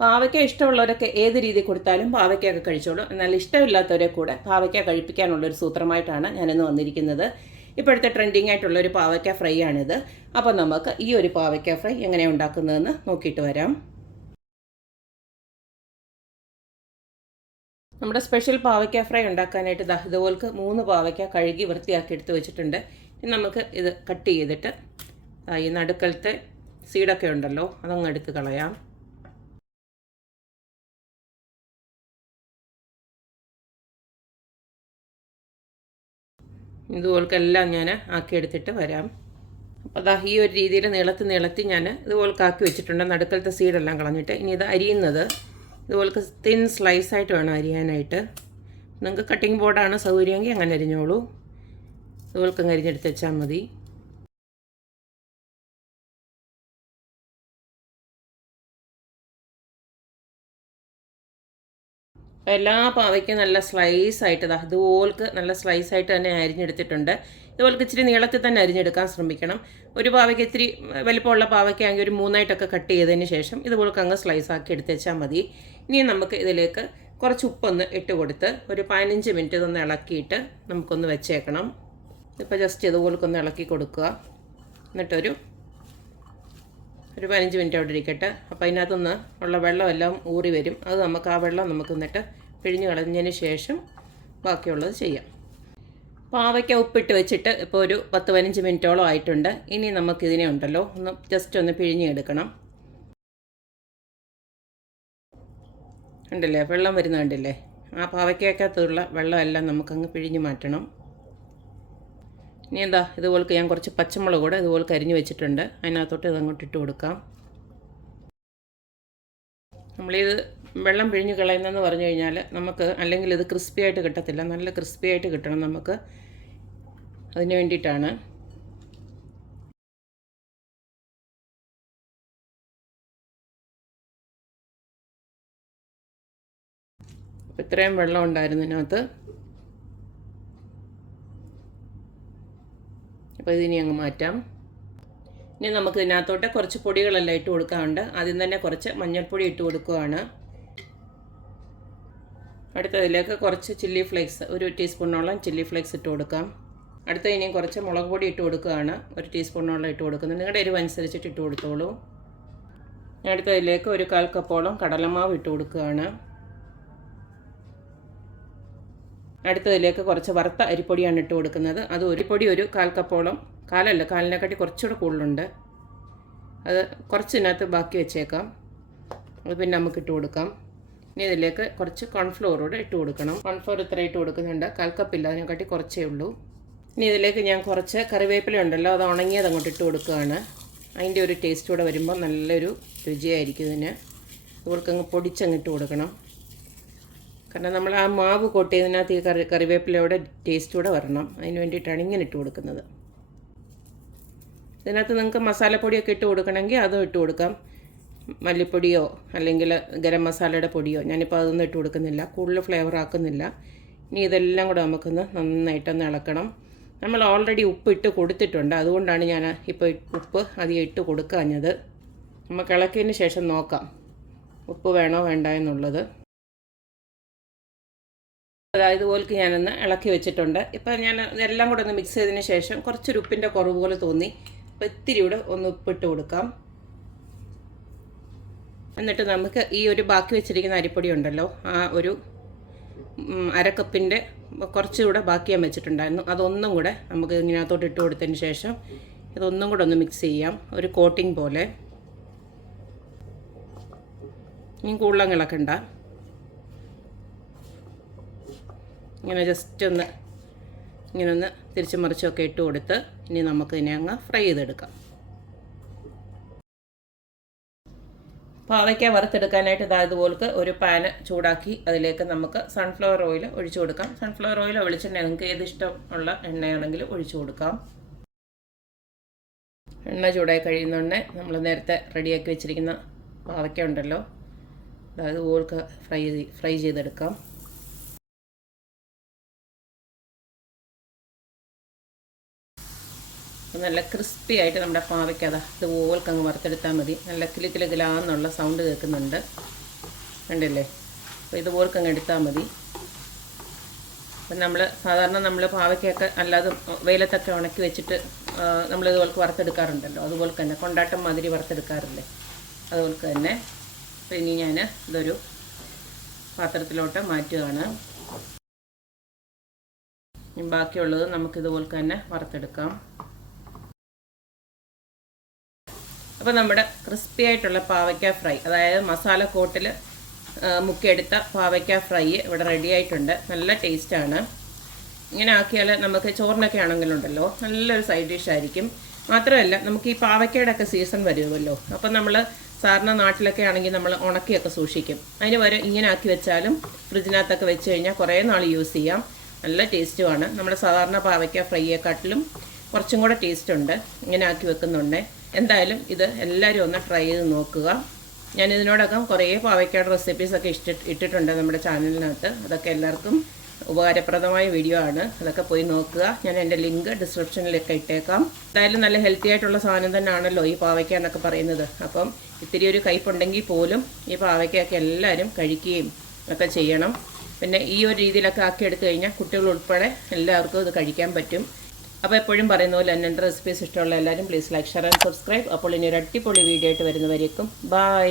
പാവയ്ക്ക ഇഷ്ടമുള്ളവരൊക്കെ ഏത് രീതി കൊടുത്താലും പാവയ്ക്കൊക്കെ കഴിച്ചോളൂ. എന്നാൽ ഇഷ്ടമില്ലാത്തവരെ കൂടെ പാവയ്ക്ക കഴിപ്പിക്കാനുള്ളൊരു സൂത്രമായിട്ടാണ് ഞാനിന്ന് വന്നിരിക്കുന്നത്. ഇപ്പോഴത്തെ ട്രെൻഡിങ് ആയിട്ടുള്ളൊരു പാവയ്ക്ക ഫ്രൈ ആണിത്. അപ്പോൾ നമുക്ക് ഈ ഒരു പാവയ്ക്ക ഫ്രൈ എങ്ങനെയാണ് ഉണ്ടാക്കുന്നതെന്ന് നോക്കിയിട്ട് വരാം. നമ്മുടെ സ്പെഷ്യൽ പാവയ്ക്ക ഫ്രൈ ഉണ്ടാക്കാനായിട്ട് ഇതുപോലക്ക് 3 പാവയ്ക്ക കഴുകി വൃത്തിയാക്കി എടുത്ത് വെച്ചിട്ടുണ്ട്. ഇനി നമുക്ക് ഇത് കട്ട് ചെയ്തിട്ട് ഈ നടുക്കലത്തെ സീഡൊക്കെ ഉണ്ടല്ലോ അതങ്ങ് എടുത്ത് കളയാം. ഇതുപോലെക്കെല്ലാം ഞാൻ ആക്കിയെടുത്തിട്ട് വരാം. അപ്പോൾ ഈ ഒരു രീതിയിൽ നീളത്തി ഞാൻ ഇതുപോലൊക്കെ ആക്കി വെച്ചിട്ടുണ്ട്. നടുക്കലത്തെ സീഡെല്ലാം കളഞ്ഞിട്ട് ഇനി ഇത് അരിയുന്നത് ഇതുപോലൊക്കെ തിൻ സ്ലൈസായിട്ട് വേണം അരിയാനായിട്ട്. നിങ്ങൾക്ക് കട്ടിംഗ് ബോർഡാണ് സൗകര്യമെങ്കിൽ അങ്ങനെ അരിഞ്ഞോളൂ. ഇതുപോലൊക്കെ അരിഞ്ഞെടുത്ത് വെച്ചാൽ മതി. എല്ലാ പാവയ്ക്കും നല്ല സ്ലൈസായിട്ട് ഇതുപോലക്ക് നല്ല സ്ലൈസായിട്ട് തന്നെ അരിഞ്ഞെടുത്തിട്ടുണ്ട്. ഇതുപോലക്ക് ഇച്ചിരി നീളത്തിൽ തന്നെ അരിഞ്ഞെടുക്കാൻ ശ്രമിക്കണം. ഒരു പാവയ്ക്ക് ഇത്തിരി വലിപ്പമുള്ള പാവയ്ക്കാണെങ്കിൽ ഒരു 3ആയിട്ടൊക്കെ കട്ട് ചെയ്തതിന് ശേഷം ഇതുപോലൊക്കെ അങ്ങ് സ്ലൈസാക്കി എടുത്ത് വെച്ചാൽ മതി. ഇനി നമുക്ക് ഇതിലേക്ക് കുറച്ച് ഉപ്പൊന്ന് ഇട്ട് കൊടുത്ത് ഒരു 15 മിനിറ്റ് ഇതൊന്ന് ഇളക്കിയിട്ട് നമുക്കൊന്ന് വെച്ചേക്കണം. ഇപ്പോൾ ജസ്റ്റ് ഇതുപോലൊക്കെ ഇളക്കി കൊടുക്കുക. എന്നിട്ടൊരു 15 മിനിറ്റ് അവിടെ ഇരിക്കട്ടെ. അപ്പോൾ അതിനകത്തുനിന്ന് ഉള്ള വെള്ളമെല്ലാം ഊറി വരും. അത് നമുക്ക് ആ വെള്ളം നമുക്ക് എന്നിട്ട് പിഴിഞ്ഞ് കളഞ്ഞതിന് ശേഷം ബാക്കിയുള്ളത് ചെയ്യാം. പാവയ്ക്ക ഉപ്പിട്ട് വെച്ചിട്ട് ഇപ്പോൾ ഒരു 10-15 മിനിറ്റോളം ആയിട്ടുണ്ട്. ഇനി നമുക്കിതിനെ ഉണ്ടല്ലോ ജസ്റ്റ് ഒന്ന് പിഴിഞ്ഞെടുക്കണം. ഉണ്ടല്ലേ വെള്ളം വരുന്ന കണ്ടില്ലേ? ആ പാവയ്ക്കകത്തുള്ള വെള്ളമെല്ലാം നമുക്കങ്ങ് പിഴിഞ്ഞ് മാറ്റണം. ഇനി ഇതുപോലക്ക് ഞാൻ കുറച്ച് പച്ചമുളക് കൂടെ ഇതുപോലെ അരിഞ്ഞ് വെച്ചിട്ടുണ്ട്. അതിനകത്തോട്ട് ഇതങ്ങോട്ട് ഇട്ട് കൊടുക്കാം. നമ്മളിത് വെള്ളം പിഴിഞ്ഞ് കളയുന്നതെന്ന് പറഞ്ഞു കഴിഞ്ഞാൽ നമുക്ക് അല്ലെങ്കിൽ ഇത് ക്രിസ്പി ആയിട്ട് കിട്ടത്തില്ല. നല്ല ക്രിസ്പി ആയിട്ട് കിട്ടണം നമുക്ക്. അതിന് വേണ്ടിയിട്ടാണ്. അപ്പോൾ ഇത്രയും വെള്ളം ഉണ്ടായിരുന്നു ഇതിനകത്ത്. അപ്പോൾ ഇതിനി അങ്ങ് മാറ്റാം. ഇനി നമുക്ക് ഇതിനകത്തോട്ട് കുറച്ച് പൊടികളെല്ലാം ഇട്ട് കൊടുക്കാറുണ്ട്. ആദ്യം തന്നെ കുറച്ച് മഞ്ഞൾപ്പൊടി ഇട്ട് കൊടുക്കുകയാണ്. അടുത്തതിലേക്ക് കുറച്ച് ചില്ലി ഫ്ലേക്സ്, ഒരു ടീസ്പൂണോളം ചില്ലി ഫ്ലേക്സ് ഇട്ട് കൊടുക്കാം. അടുത്ത ഇനിയും കുറച്ച് മുളക് പൊടി ഇട്ട് കൊടുക്കുകയാണ്. ഒരു ടീസ്പൂണോളം ഇട്ട് കൊടുക്കുന്നത്. നിങ്ങളുടെ എരിവ് അനുസരിച്ചിട്ട് ഇട്ട് കൊടുത്തോളൂ. അടുത്തതിലേക്ക് ഒരു 1/4 കപ്പോളം കടലമാവ് ഇട്ട് കൊടുക്കുകയാണ്. അടുത്തതിലേക്ക് കുറച്ച് വറുത്ത അരിപ്പൊടിയാണ് ഇട്ട് കൊടുക്കുന്നത്. അത് അരിപ്പൊടി ഒരു 1/4 കപ്പോളം, കാലിനെക്കാട്ടി കുറച്ചുകൂടെ കൂടുതലുണ്ട്. അത് കുറച്ചിനകത്ത് ബാക്കി വെച്ചേക്കാം. അത് പിന്നെ നമുക്ക് ഇട്ട് കൊടുക്കാം. ഇനി ഇതിലേക്ക് കുറച്ച് കോൺഫ്ലോർ കൂടെ ഇട്ട് കൊടുക്കണം. കോൺഫ്ലോർ ഇത്ര ഇട്ട് കൊടുക്കുന്നുണ്ട്. 1/4 കപ്പില്ല, അതിനെക്കാട്ടി കുറച്ചേ ഉള്ളൂ. ഇനി ഇതിലേക്ക് ഞാൻ കുറച്ച് കറിവേപ്പില ഉണ്ടല്ലോ അത് ഉണങ്ങിയത് അങ്ങോട്ട് ഇട്ട് കൊടുക്കുകയാണ്. അതിൻ്റെ ഒരു ടേസ്റ്റ് കൂടെ വരുമ്പോൾ നല്ലൊരു രുചിയായിരിക്കും ഇതിന്. ഇവർക്കങ്ങ് പൊടിച്ചങ്ങിട്ട് കൊടുക്കണം. കാരണം നമ്മൾ ആ മാവ് കോട്ട് ചെയ്തതിനകത്ത് ഈ കറിവേപ്പിലയുടെ ടേസ്റ്റ് കൂടെ വരണം. അതിന് വേണ്ടിയിട്ടാണ് ഇങ്ങനെ ഇട്ട് കൊടുക്കുന്നത്. ഇതിനകത്ത് നിങ്ങൾക്ക് മസാലപ്പൊടിയൊക്കെ ഇട്ട് കൊടുക്കണമെങ്കിൽ അതും ഇട്ട് കൊടുക്കാം. മല്ലിപ്പൊടിയോ അല്ലെങ്കിൽ ഗരം മസാലയുടെ പൊടിയോ. ഞാനിപ്പോൾ അതൊന്നും ഇട്ട് കൊടുക്കുന്നില്ല, കൂടുതൽ ഫ്ലേവർ ആക്കുന്നില്ല. ഇനി ഇതെല്ലാം കൂടെ നമുക്കൊന്ന് നന്നായിട്ടൊന്ന് ഇളക്കണം. നമ്മൾ ഓൾറെഡി ഉപ്പ് ഇട്ട് കൊടുത്തിട്ടുണ്ട്. അതുകൊണ്ടാണ് ഞാൻ ഇപ്പോൾ ഉപ്പ് അധികം ഇട്ട് കൊടുക്കാഞ്ഞത്. നമുക്ക് ഇളക്കിയതിന് ശേഷം നോക്കാം ഉപ്പ് വേണോ വേണ്ട എന്നുള്ളത്. അതായത് പോലേക്ക് ഞാനൊന്ന് ഇളക്കി വെച്ചിട്ടുണ്ട്. ഇപ്പം ഞാൻ ഇതെല്ലാം കൂടെ ഒന്ന് മിക്സ് ചെയ്തതിന് ശേഷം കുറച്ചൊരു ഉപ്പിൻ്റെ കുറവ് പോലെ തോന്നി. അപ്പോൾ ഇത്തിരി കൂടെ ഒന്ന് ഉപ്പിട്ട് കൊടുക്കാം. എന്നിട്ട് നമുക്ക് ഈ ഒരു ബാക്കി വെച്ചിരിക്കുന്ന അരിപ്പൊടി ഉണ്ടല്ലോ, ആ ഒരു 1/2 കപ്പിൻ്റെ കുറച്ചുകൂടെ ബാക്കി ഞാൻ വെച്ചിട്ടുണ്ടായിരുന്നു. അതൊന്നും കൂടെ നമുക്ക് ഇതിനകത്തോട്ട് ഇട്ട് കൊടുത്തതിന് ശേഷം ഇതൊന്നും കൂടെ ഒന്ന് മിക്സ് ചെയ്യാം, ഒരു കോട്ടിംഗ് പോലെ. ഇനി കൂടുതൽ ഇളക്കണ്ട. ഇങ്ങനെ ജസ്റ്റ് ഒന്ന് ഇങ്ങനെ ഒന്ന് തിരിച്ച് മറിച്ചൊക്കെ ഇട്ട് കൊടുത്ത് ഇനി നമുക്ക് ഇതിനെ അങ്ങ് ഫ്രൈ ചെയ്തെടുക്കാം. പാവയ്ക്ക വറുത്തെടുക്കാനായിട്ട് ഇതുപോലക്ക് ഒരു പാന് ചൂടാക്കി അതിലേക്ക് നമുക്ക് സൺഫ്ലവർ ഓയിൽ ഒഴിച്ചു കൊടുക്കാം. സൺഫ്ലവർ ഓയിലോ വെളിച്ചെണ്ണ നിങ്ങൾക്ക് ഏത് ഇഷ്ടമുള്ള എണ്ണയാണെങ്കിലും ഒഴിച്ചു കൊടുക്കാം. എണ്ണ ചൂടായി കഴിയുന്നുണ്ട് നമ്മൾ നേരത്തെ റെഡിയാക്കി വെച്ചിരിക്കുന്ന പാവയ്ക്ക ഉണ്ടല്ലോ, അതുപോലക്ക് ഫ്രൈ ചെയ്തെടുക്കാം. നല്ല ക്രിസ്പി ആയിട്ട് നമ്മുടെ പാവയ്ക്ക ഇതുപോലൊക്കെ അങ്ങ് വറുത്തെടുത്താൽ മതി. നല്ല കിലുകിലുകിലാന്നുള്ള സൗണ്ട് കേൾക്കുന്നുണ്ട്. കണ്ടില്ലേ? അപ്പോൾ ഇതുപോലൊക്കെ അങ്ങ് എടുത്താൽ മതി. അപ്പം സാധാരണ നമ്മൾ പാവയ്ക്കൊക്കെ അല്ലാതെ വെയിലത്തൊക്കെ ഉണക്കി വെച്ചിട്ട് നമ്മളിതുപോലെ വറുത്തെടുക്കാറുണ്ടല്ലോ, അതുപോലെ തന്നെ കൊണ്ടാട്ടം മാതിരി വറുത്തെടുക്കാറില്ലേ, അതുപോലെ തന്നെ. അപ്പോൾ ഇനി ഞാൻ ഇതൊരു പാത്രത്തിലോട്ട് മാറ്റുകയാണ്. ബാക്കിയുള്ളത് നമുക്കിതുപോലെ തന്നെ വറുത്തെടുക്കാം. അപ്പോൾ നമ്മുടെ ക്രിസ്പി ആയിട്ടുള്ള പാവയ്ക്ക ഫ്രൈ, അതായത് മസാല കോട്ടിൽ മുക്കിയെടുത്ത പാവയ്ക്ക ഫ്രൈ ഇവിടെ റെഡി ആയിട്ടുണ്ട്. നല്ല ടേസ്റ്റാണ്. ഇങ്ങനെ ആക്കിയാൽ നമുക്ക് ചോറിനൊക്കെ ആണെങ്കിലുണ്ടല്ലോ നല്ലൊരു സൈഡ് ഡിഷ് ആയിരിക്കും. മാത്രമല്ല നമുക്ക് ഈ പാവയ്ക്കയുടെ ഒക്കെ സീസൺ വരുമല്ലോ, അപ്പം നമ്മൾ സാധാരണ നാട്ടിലൊക്കെ ആണെങ്കിൽ നമ്മൾ ഉണക്കിയൊക്കെ സൂക്ഷിക്കും. അതിന് വരെ ഇങ്ങനെ ആക്കി വെച്ചാലും ഫ്രിഡ്ജിനകത്തൊക്കെ വെച്ച് കഴിഞ്ഞാൽ കുറേ നാൾ യൂസ് ചെയ്യാം. നല്ല ടേസ്റ്റുമാണ്. നമ്മുടെ സാധാരണ പാവയ്ക്ക ഫ്രൈയെക്കാട്ടിലും കുറച്ചും കൂടെ ടേസ്റ്റ് ഉണ്ട് ഇങ്ങനെ ആക്കി വെക്കുന്നുണ്ട്. എന്തായാലും ഇത് എല്ലാവരും ഒന്ന് ട്രൈ ചെയ്ത് നോക്കുക. ഞാൻ ഇതിനോടൊക്കെ കുറേ പാവയ്ക്കയുടെ റെസിപ്പീസൊക്കെ ഇട്ടിട്ടുണ്ട് നമ്മുടെ ചാനലിനകത്ത്. അതൊക്കെ എല്ലാവർക്കും ഉപകാരപ്രദമായ വീഡിയോ ആണ്. അതൊക്കെ പോയി നോക്കുക. ഞാൻ എൻ്റെ ലിങ്ക് ഡിസ്ക്രിപ്ഷനിലൊക്കെ ഇട്ടേക്കാം. എന്തായാലും നല്ല ഹെൽത്തി ആയിട്ടുള്ള സാധനം തന്നെയാണല്ലോ ഈ പാവയ്ക്ക എന്നൊക്കെ പറയുന്നത്. അപ്പം ഇത്തിരി ഒരു കയ്പുണ്ടെങ്കിൽ പോലും ഈ പാവയ്ക്കയൊക്കെ എല്ലാവരും കഴിക്കുകയും ഒക്കെ ചെയ്യണം. പിന്നെ ഈ ഒരു രീതിയിലൊക്കെ ആക്കി എടുത്തു കഴിഞ്ഞാൽ കുട്ടികൾ ഉൾപ്പെടെ എല്ലാവർക്കും ഇത് കഴിക്കാൻ പറ്റും. അപ്പോൾ എപ്പോഴും പറയുന്ന പോലെ എൻ്റെ റെസിപ്പീസ് ഇഷ്ടമുള്ള എല്ലാവരും please like, share and subscribe. അപ്പോൾ ഇനി ഒരു അടിപൊളി വീഡിയോ ആയിട്ട് വരുന്നവരേക്കും ബൈ.